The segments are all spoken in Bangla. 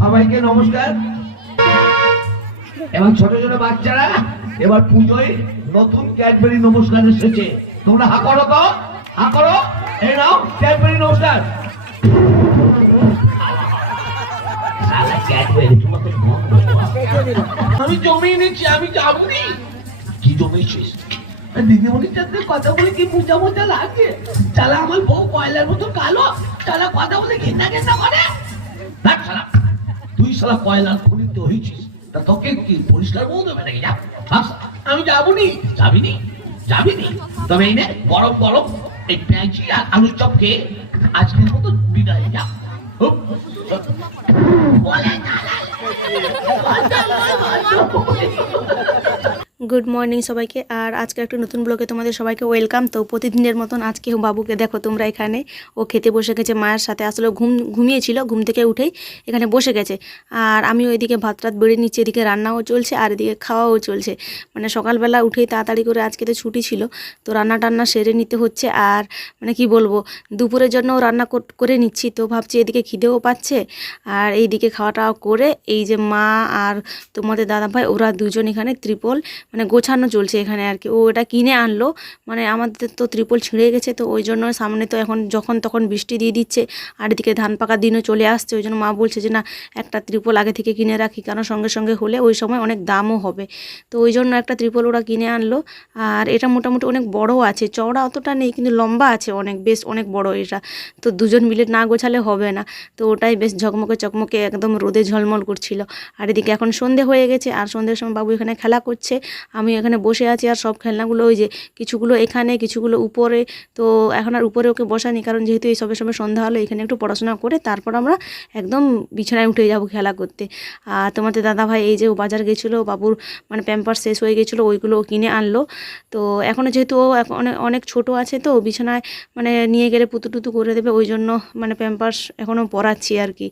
সবাইকে নমস্কার। এবার ছোট ছোট বাচ্চারা, এবার পুজোয় নতুন ক্যাডবেরি নমস্কার এসেছে। তোমরা হা করো তো, হা করো, এই নাও, ক্যাডবেরি নমস্কার। আমি জমিয়ে নিচ্ছি, আমি যাব নি কি জমিয়েছিস? দিদিমণির সাথে কথা বলে কি পূজা মজা লাগে? চালা আমার বউ কয়লার মতো কালো চালা কথা বলে ঘেন্না ঘেন্না করে। তুই সারা কয়লার খুলিতে হয়েছিস তা তোকে কি পরিষ্কার বউ দেবে নাকি যা আমি যাবনি যাবি নি যাবি নি তবে এই নে গরম গরম এই পেঁয়াজি আর আলুর চপ খেয়ে আজকের মতো বিদায় যা বলে বলে গুড মর্নিং সবাইকে। আর আজকে একটা নতুন ব্লগে তোমাদের সবাইকে ওয়েলকাম। তো প্রতিদিনের মতন আজকে বাবুকে দেখো তোমরা এখানে। ও খেতে বসে গেছে, মায়ের সাথে আসলে ঘুম ঘুমিয়েছিল, ঘুম থেকে উঠেই এখানে বসে গেছে। আর আমি ওইদিকে ভাত টাত বেড়ে নিচ্ছি, এদিকে রান্নাও চলছে আর এদিকে খাওয়াও চলছে। মানে সকালবেলা উঠেই তাড়াতাড়ি করে আজকে তো ছুটি ছিল, তো রান্না টান্না সেরে নিতে হচ্ছে। আর মানে কি বলব, দুপুরের জন্য রান্না কর- করে নিচ্ছি। তো ভাবছি এদিকে খিদেও পাচ্ছে। আর এইদিকে খাওয়া টাওয়া করে এই যে মা আর তোমাদের দাদা ভাই ওরা দুজন এখানে ত্রিপল মানে গোছানো চলছে এখানে আর কি। ও এটা কিনে আনলো। মানে আমাদের তো ত্রিপল ছিঁড়ে গেছে, তো ওই জন্য সামনে তো এখন যখন তখন বৃষ্টি দিয়ে দিচ্ছে, আর এদিকে ধান পাকার দিনও চলে আসছে, ওই জন্য মা বলছে যে, না, একটা ত্রিপল আগে থেকে কিনে রাখি কারণ সঙ্গে সঙ্গে হলে ওই সময় অনেক দামও হবে। তো ওই জন্য একটা ত্রিপল ওরা কিনে আনলো। আর এটা মোটামুটি অনেক বড় আছে, চওড়া অতটা নেই, কিন্তু লম্বা আছে অনেক, বেশ অনেক বড় এটা। তো দুজন মিলে না গোছালে হবে না। তো ওটাই বেশ ঝকমকে চকমকে একদম রোদে ঝলমল করছিল। আর এদিকে এখন সন্ধে হয়ে গেছে, আর সন্ধ্যের সময় বাবু এখানে খেলা করছে। আমি এখানে বসে আছি আর সব খেলনাগুলো ওই যে কিছুগুলো এখানে, কিছুগুলো উপরে। তো এখন আর উপরে ওকে বসানি কারণ যেহেতু এই সবের সময় সন্ধ্যা হলো, এখানে একটু পড়াশোনা করে তারপর আমরা একদম বিছানায় উঠে যাব খেলা করতে। আর তোমাদের দাদা ভাই এই যে ও বাজার গেছিল, বাবুর মানে প্যাম্পার শেষ হয়ে গেছিল, ওইগুলো কিনে আনলো। তো এখনও যেহেতু ও অনেক ছোটো আছে তো বিছানায় মানে নিয়ে গেলে পুতু টুতু করে দেবে, ওই জন্য মানে প্যাম্পার্স এখনও পরাচ্ছি আর কি।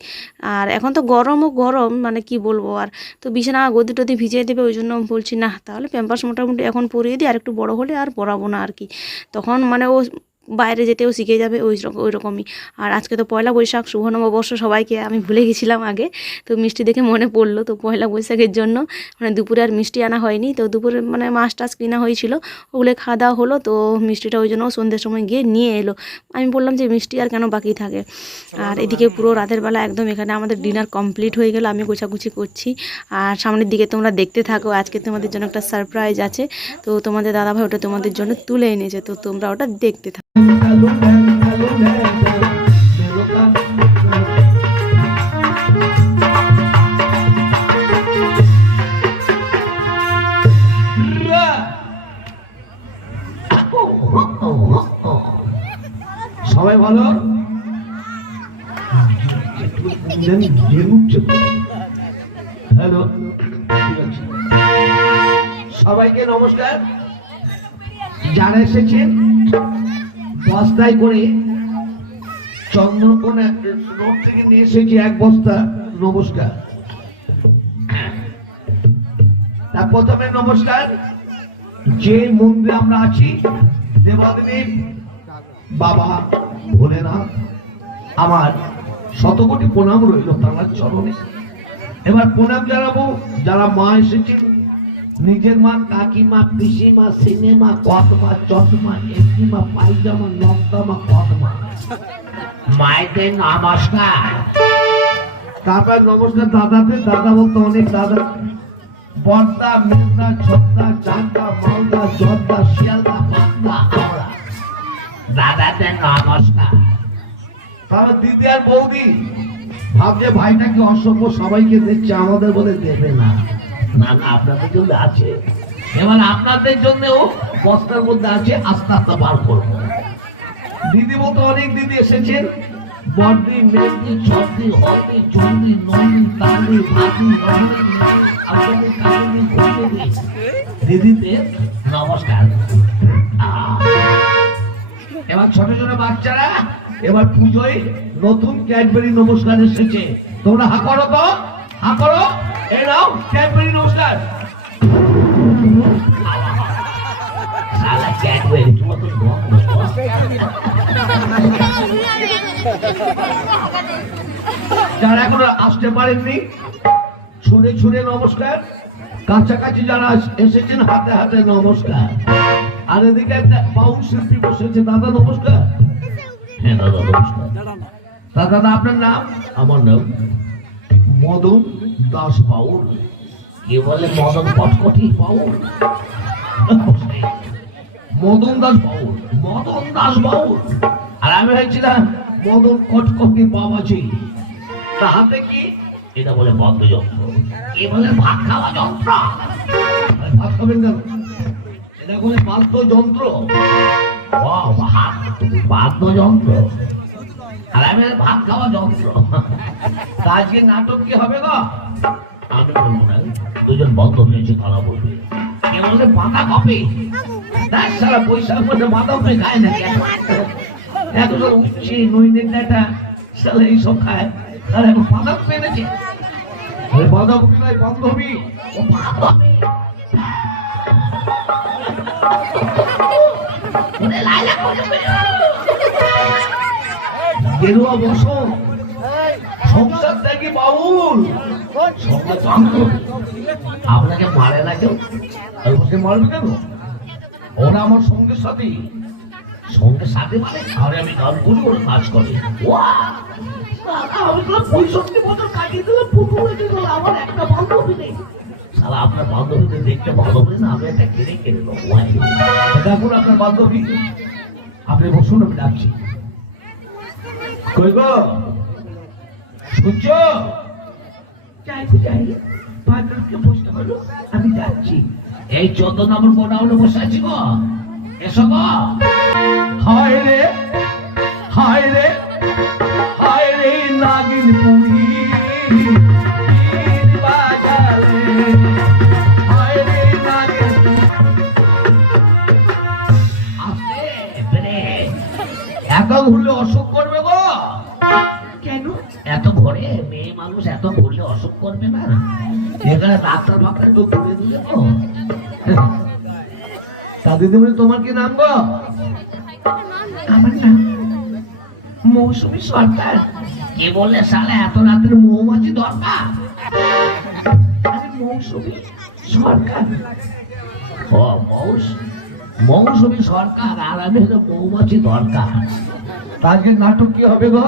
আর এখন তো গরমও গরম মানে কি বলব আর। তো বিছানা গদি টদি ভিজিয়ে দেবে, ওই জন্য বলছি, না তাহলে প্যাম্পার্স মোটামুটি এখন পরিয়ে দিই, আর একটু বড় হলে আর পরাবো না আর কি। তখন মানে ও বাইরে যেতেও শিখে যাবে, ওই ওই রকমই। আর আজকে তো পয়লা বৈশাখ, শুভ নববর্ষ সবাইকে, আমি ভুলে গেছিলাম আগে। তো মিষ্টি দেখে মনে পড়ল, তো পয়লা বৈশাখের জন্য। মানে দুপুরে আর মিষ্টি আনা হয়নি, তো দুপুরে মানে মাছ টাছ কেনা হয়েছিল। ওগুলো খাওয়া দাওয়া হলো, তো মিষ্টিটা ওই জন্য সন্ধ্যের সময় গিয়ে নিয়ে এলো। আমি বললাম যে মিষ্টি আর কেন বাকি থাকে? আর এদিকে পুরো রাতের বেলা একদম এখানে আমাদের ডিনার কমপ্লিট হয়ে গেল, আমি গোছাগুছি করছি। আর সামনের দিকে তোমরা দেখতে থাকো, আজকে তোমাদের জন্য একটা সারপ্রাইজ আছে। তো তোমাদের দাদাভাই ওটা তোমাদের জন্য তুলে এনেছে, তো তোমরা ওটা দেখতে থাকো। সবাই ভালো? হ্যালো সবাইকে নমস্কার। যারা এসেছেন বস্তায় করে চন্দ্রকোনা রোড থেকে নিয়ে এসেছি এক বস্তা নমস্কার? তা প্রথমে নমস্কার। যে মন্দিরে আমরা আছি দেবাদেবীর বাবা ভোলেনাথ, আমার শতকোটি প্রণাম রইল তার চরণে। এবার প্রণাম জানাব যারা মা এসেছেন নিজের মা কাকিমা পিসিমা সিনেমা কতমা চশমা একিমা পাইজামা নকদামা কতমা মায়েদের নমস্কার। তারপর নমস্কার দাদাদের দাদা বলতে অনেক দাদা। বর্দা চান্দা মালদা জর্দা শিয়ালদা পান্দা আমরা দাদাদের নমস্কার। তাহলে দিদি আর বৌদি ভাবছে ভাইটাকে অসভ্য সবাইকে দেখছে আমাদের বলে দেবে না। আপনাদের জন্য আছে। এবার আপনাদের জন্যও মধ্যে আছে, আস্তে আস্তে বার করব। দিদি মতো অনেক দিদি এসেছেন দিদিদের নমস্কার। এবার ছোট ছোট বাচ্চারা, এবার পুজোয় নতুন ক্যাডবেরি নমস্কার এসেছে। তোমরা হা করো তো, হা করো। এই নাও ক্যাডবেরি নমস্কার। যারা এখনও আসতে পারেননি ছুঁড়ে ছুঁড়ে নমস্কার। কাছাকাছি যারা এসেছেন, হাতে হাতে নমস্কার। আর এদিকে একটা বাউল শিল্পী বসেছে, দাদা নমস্কার। হ্যাঁ দাদা নমস্কার। দাদা আপনার নাম? আমার নাম মদন। দাস বাউল। কে বলে মদন কটকটি বাউল। মদন দাস বাউল, মদন দাস বাউল। আর আমি হয়েছিলাম মদন কটকটি বাবাজি। তা হাতে কি? এটা বলে বাদ্যযন্ত্র। কে বলে ভাত খাওয়া যন্ত্র। ভাত খাবেন কেন? এটা বলে বাদ্যযন্ত্র। বাদ্যযন্ত্র। আর আমি ভাত খাওয়া যন্ত্র তা আজকে নাটক কি হবে গো? আমি বলব না দুজন বন্ধ হয়েছে তারা বলবে কে বলে বাঁধা কপি। দেখ সারা বৈশাখ মধ্যে বাঁধা কপি খায় না এত সব উচ্ছি, নইনের ডাটা সালা এইসব খায়। আর এখন বাঁধা কপি এনেছে। বাঁধা কপি নয়, বান্ধবী। ও ওরে লাইলা করে গেরুয়া বসন সংসার থেকে বাউল। আপনাকে মারে না কেউ? ওকে মারবে কেন? ওরা আমার সঙ্গে সাথী। সঙ্গে সাথে মানে আমি গান করি ওরা কাজ করে! আমি তো পঁয়ষট্টি বছর কাটিয়ে হয়ে গেল আমার একটা বান্ধবী নেই। আপনার বান্ধবীদের দেখতে ভালো বলে না আমি একটা কিনে কিনে। দেখুন আপনার বান্ধবী। আপনি বসুন আমি ডাকছি। কই গো? সূর্য যাই বসতে পারো আমি যাচ্ছি। এই চোদ্দ নম্বর গোডাউনে বসে আছি গো। এসো গো। হায় রে হায় রে। মানুষ এত ঘুরলে অসুখ করবে না? এখানে ডাক্তার ফাক্তার তো ঘুরে দিলে তা দিদিমণি তোমার কি নাম গো? আমার নাম মৌসুমী সরকার। কে বললে সালে এত রাতের মৌমাছি দরকার? মৌসুমী সরকার। ও মৌস মৌসুমী সরকার আর আমি মৌমাছি দরকার। আজকে নাটক কি হবে গো?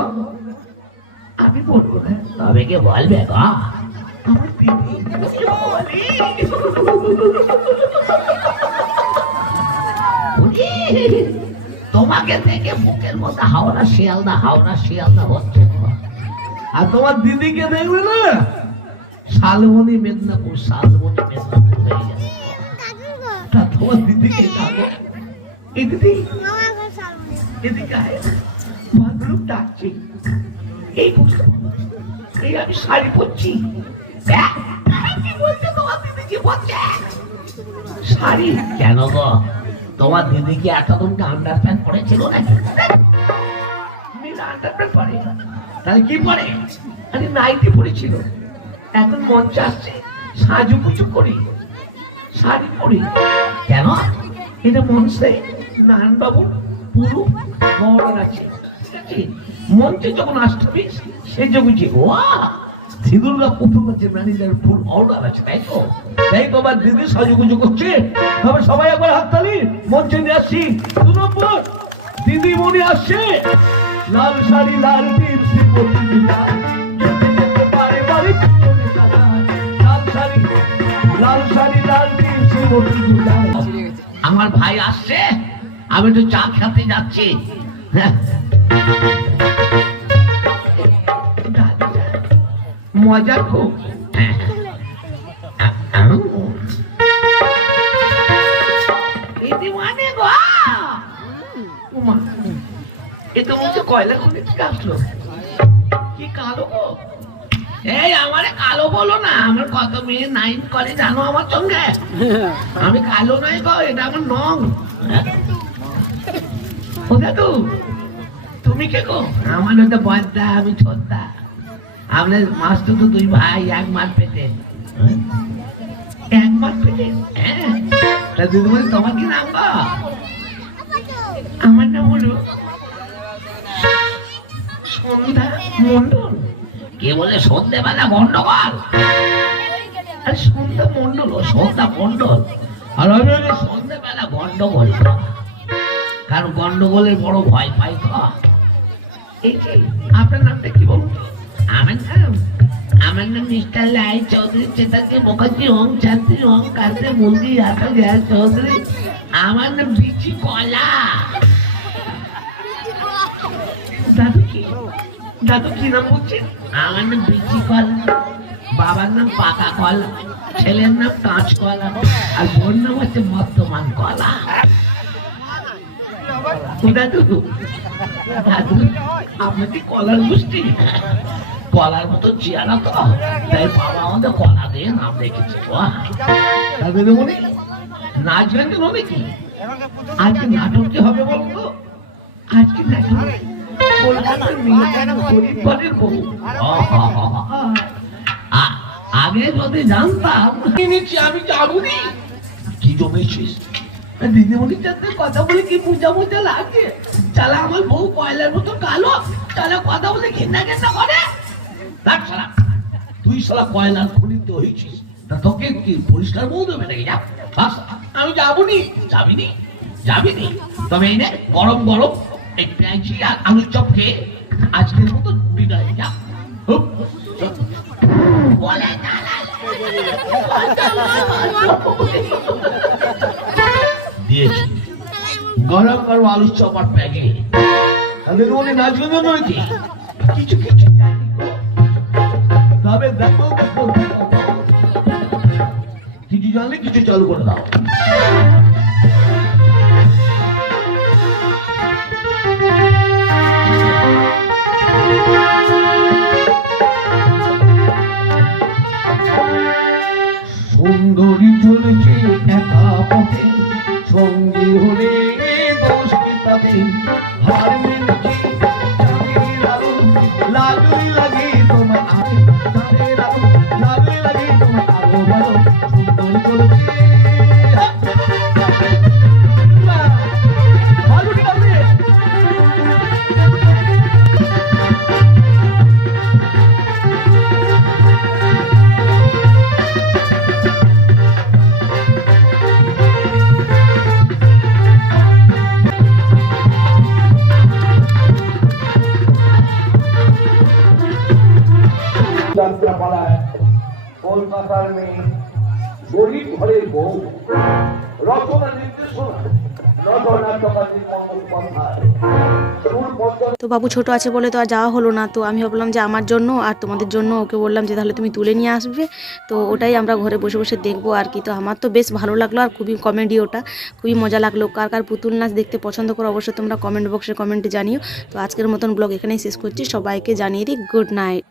আমি বলব না। তবে কে বলবে গো? আমার দিদি তোমাকে দেখে মুখের মধ্যে হাওড়া শিয়ালদা হাওড়া শিয়ালদা হচ্ছে আর তোমার দিদিকে দেখবে না? শালমণি মেদিনীপুর শালমণি মেদিনীপুর হয়ে তা তোমার দিদিকে ডাকো এই দিদি। এদিকে আয়। ভদ্রলোক ডাকছে। এই বুঝতে এই আমি শাড়ি পরছি। শাড়ি কেন গো? তোমার দিদি কি এতক্ষণ আন্ডার পরেছিল নাকি? তাহলে কি পরে? আরে নাইটি পরেছিল। এখন মঞ্চ আসছে সাজু পুজো করি। শাড়ি পরি। কেন? এটা মঞ্চে নারায়ণ বাবুর পুরো ঠিক আছে? মঞ্চে যখন আসতে সে জগুছে ওয়া সিঁদুরগা হচ্ছে ম্যানেজার ফুল অর্ডার আছে, তাই তো? তাই তো আমার দিদি সাজুগুজু করছে। তবে সবাই একবার হাততালি, মঞ্চে নিয়ে আসছি। দু নম্বর দিদিমণি আসছে। লাল শাড়ি, লাল টিপ শ্রীপতি বিলাস। আমার ভাই আসছে, আমি তো চা খেতে যাচ্ছি। হ্যাঁ। মজা খুব। এ কয়লা কি কালো গো? এই কালো বলো না, আমার কত মেয়ে নাইন জানো আমার আমি কালো গো, এটা আমার নং। তুমি কে গো? আমার ওটা বদ্দা, আমি ছোদ্দা। আপনার মাস তো দুই ভাই, এক মাস পেটে। এক মাস পেটে? হ্যাঁ। দিদিমণি, তোমার কি নাম গো? আমার নাম হলো সন্ধ্যা মন্ডল কে বলে সন্ধেবেলা গন্ডগোল? আরে সন্ধ্যা মন্ডল সন্ধ্যা মন্ডল আর আমি বলি সন্ধেবেলা গন্ডগোল। কারণ গন্ডগোলের বড় ভয় পাই তো। এই যে, আপনার নামটা কি বলুন? তো? আমার নাম আমার নাম মিস্টার লাই চৌধুরী চেতাকে মুখার্জি ওম ছাত্রী ওম মুরগি আসা যায় চৌধুরী। আমার নাম বিচি কলা। দাদু কি? নাম আমার নাম কলা। বাবার নাম পাকা কলা। ছেলের নাম কাঁচ কলা। আর বোন নাম হচ্ছে বর্তমান কলা। দাদু দাদু আপনি কি কলার গোষ্ঠী? কলার মতো চেয়ারা তো? তাই বাবা আমাদের কলা দিয়ে নাম রেখেছে দাদু মনে নাচবেন কেন নাকি আজকে নাটক কি হবে বলতো আজকে নাটক আগে যদি জানতাম। আমি কি কথা বলে কি পূজা লাগে? চালা আমার কয়লার মতো কালো কথা বলে ঘেন্না ঘেন্না করে? তুই শালা কয়লার হয়েছিস? তোকে কি পরিষ্কার বউ দেবে নাকি? যা বাস, আমি যাব নি যাবি নি যাবি নি তবে এই নে গরম গরম এই পেঁয়াজি আর আলুর চপ খেয়ে আজকের মতো বিদায় যা। দিয়েছি। গরম গরম আলুর চপ আর প্যাকে তাদের মনে নাচবে না নাকি কিছু কিছু। দেখো দেখো, দেখো। কিছু জানলে কিছু চালু করে দাও তো বাবু, ছোট আছে বলে তো আর যাওয়া হলো না। তো আমি ভাবলাম যে আমার জন্য আর তোমাদের জন্য ওকে বললাম যে, তাহলে তুমি তুলে নিয়ে আসবে। তো ওটাই আমরা ঘরে বসে বসে দেখব আর কি। তো আমার তো বেশ ভালো লাগল আর খুবই কমেডি ওটা। খুবই মজা লাগল। কার কার পুতুল নাচ দেখতে পছন্দ করো অবশ্যই তোমরা কমেন্ট বক্সে কমেন্টে জানিও। তো আজকের মতন ব্লগ এখানেই শেষ করছি। সবাইকে জানিয়ে দিই গুড নাইট